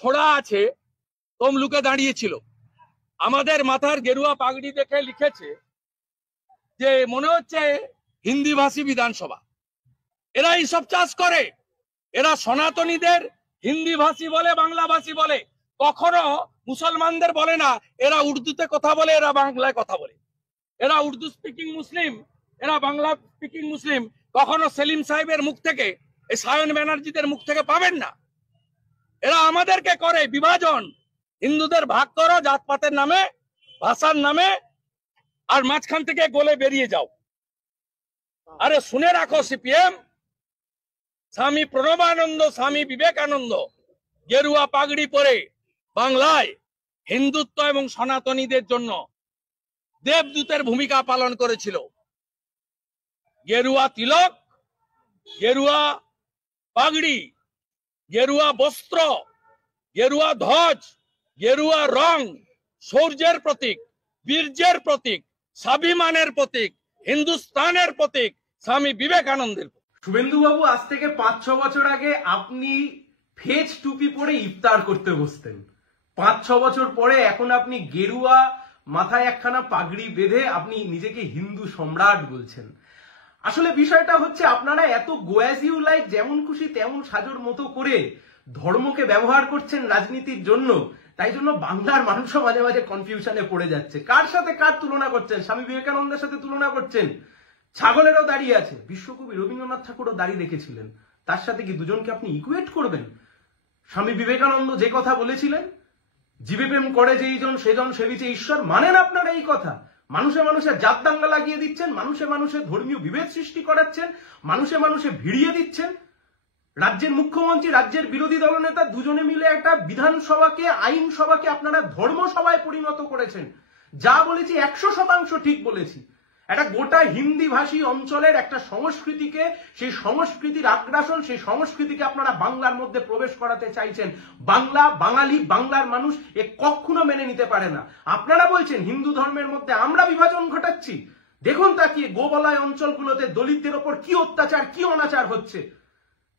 ছোড়া আছে তমলুকে দাঁড়িয়েছিল, আমাদের মাথার গেরুয়া পাগড়ি দেখে লিখেছে যে মনে হচ্ছে হিন্দি ভাষী বিধানসভা। এরা এইসব চাষ করে, এরা সনাতনীদের হিন্দি ভাষী বলে, বাংলা ভাষী বলে, কখনো মুসলমানদের বলে না। এরা উর্দুতে কথা বলে, এরা বাংলায় কথা বলে। এরা উর্দু স্পিকিং মুসলিম, এরা বাংলা স্পিকিং মুসলিম। কখনো সেলিম সাহেবের মুখ থেকে, এই সায়ন ব্যানার্জিদের মুখ থেকে পাবেন না। এরা আমাদেরকে করে বিভাজন, হিন্দুদের ভাগ করো জাতপাতের নামে, ভাষার নামে, আর মাঝখান থেকে গলে বেরিয়ে যাও। আরে শুনে রাখো সিপিএম, স্বামী প্রণবানন্দ, স্বামী বিবেকানন্দ গেরুয়া পাগড়ি পরে বাংলায় হিন্দুত্ব এবং সনাতনীদের জন্য দেবদূতের ভূমিকা পালন করেছিল। গেরুয়া তিলক, গেরুয়া পাগড়ি, গেরুয়া বস্ত্র, গেরুয়া ধ্বজ, গেরুয়া রং শৌর্যের প্রতীক, বীর্যের প্রতীক, স্বাভিমানের প্রতীক, হিন্দুস্তানের প্রতীক, স্বামী বিবেকানন্দের। শুভেন্দু বাবু, আজ থেকে 5-6 বছর আগে আপনি ফেজ টুপি পরে ইফতার করতে বসতেন। 5-6 বছর পরে এখন আপনি গেরুয়া মাথায় একখানা পাগড়ি বেঁধে আপনি নিজেকে হিন্দু সম্রাট বলছেন। আসলে বিষয়টা হচ্ছে আপনারা এত গো অ্যাজ ইউ লাইক, যেমন খুশি তেমন সাজোর মতো করে ধর্মকে ব্যবহার করছেন রাজনীতির জন্য। তাই জন্য বাংলার মানুষও মাঝে মাঝে কনফিউশনে পড়ে যাচ্ছে। কার সাথে কার তুলনা করছেন? স্বামী বিবেকানন্দের সাথে তুলনা করছেন। ছাগলেরও দাঁড়িয়ে আছে, বিশ্বকবি রবীন্দ্রনাথ ঠাকুরও দাঁড়িয়ে রেখেছিলেন। তার সাথে কি দুজনকে আপনি ইকুয়েট করবেন? স্বামী বিবেকানন্দ যে কথা বলেছিলেন, জীবে প্রেম করে যেইজন সেজন সেবিছে ঈশ্বর, মানেন আপনারা এই কথা? মানুষে মানুষে জাত দাঙ্গা লাগিয়ে দিচ্ছেন, মানুষে মানুষে ধর্মীয় বিভেদ সৃষ্টি করাচ্ছেন, মানুষে মানুষে ভিড়িয়ে দিচ্ছেন। রাজ্যের মুখ্যমন্ত্রী, রাজ্যের বিরোধী দলনেতা দুজনে মিলে একটা বিধানসভাকে, আইনসভাকে আপনারা ধর্মসভায় পরিণত করেছেন। যা বলেছি 100% ঠিক বলেছি। একটা গোটা হিন্দি ভাষী অঞ্চলের একটা সংস্কৃতিকে, সেই সংস্কৃতির আগ্রাসন, সেই সংস্কৃতিকে আপনারা বাংলার মধ্যে প্রবেশ করাতে চাইছেন। বাংলা, বাঙালি, বাংলার মানুষ এ কখনো মেনে নিতে পারে না। আপনারা বলছেন হিন্দু ধর্মের মধ্যে আমরা বিভাজন ঘটাচ্ছি। দেখুন তাকিয়ে গোবলয় অঞ্চলগুলোতে দলিতদের ওপর কি অত্যাচার, কি অনাচার হচ্ছে,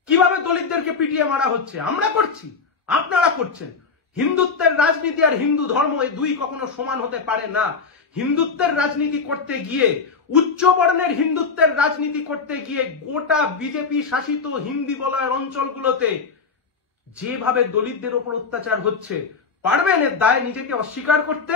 কিভাবে দলিতদেরকে পিটিয়ে মারা হচ্ছে। আমরা করছি, আপনারা করছেন। হিন্দুত্বের রাজনীতি আর হিন্দু ধর্ম এই দুই কখনো সমান হতে পারে না। হিন্দুত্বের রাজনীতি করতে গিয়ে, উচ্চ বর্ণের হিন্দুত্বের রাজনীতি করতে গিয়ে গোটা বিজেপি শাসিত হিন্দি বলয়ের অঞ্চলগুলোতে যেভাবে দলিতদের ওপর অত্যাচার হচ্ছে, পারবেন এর দায় নিজেকে অস্বীকার করতে?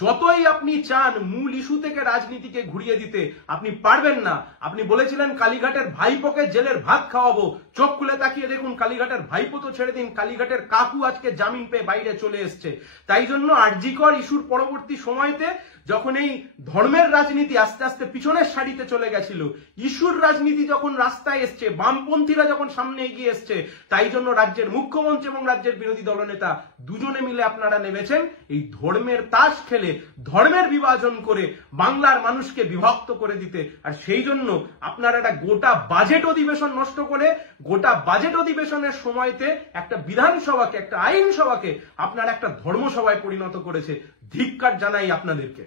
যতই আপনি চান মূল ইস্যু থেকে রাজনীতিকে ঘুরিয়ে দিতে, আপনি পারবেন না। আপনি বলেছিলেন কালীঘাটের ভাইপোকে জেলের ভাত খাওয়াবো। চোখ খুলে তাকিয়ে দেখুন, কালীঘাটের ভাইপো তো ছেড়ে দিন, কালীঘাটের কাকু আজকে জামিন পেয়ে বাইরে চলে এসছে। তাই জন্য আরজিকর ইস্যুর পরবর্তী সময়তে যখন এই ধর্মের রাজনীতি আস্তে আস্তে পিছনের সারিতে চলে গেছিল, ইস্যুর রাজনীতি যখন রাস্তায় এসছে, বামপন্থীরা যখন সামনে এগিয়ে এসছে, তাই জন্য রাজ্যের মুখ্যমন্ত্রী এবং রাজ্যের বিরোধী দলনেতা দুজনে মিলে আপনারা নেমেছেন এই ধর্মের তাস খেলে, ধর্মের বিভাজন করে বাংলার মানুষকে বিভক্ত করে দিতে। আর সেই জন্য আপনারা একটা গোটা বাজেট অধিবেশন নষ্ট করে, গোটা বাজেট অধিবেশনের সময়তে একটা বিধানসভাকে, একটা আইনসভাকে আপনারা একটা ধর্মসভায় পরিণত করেছে। ধিক্কার জানাই আপনাদেরকে।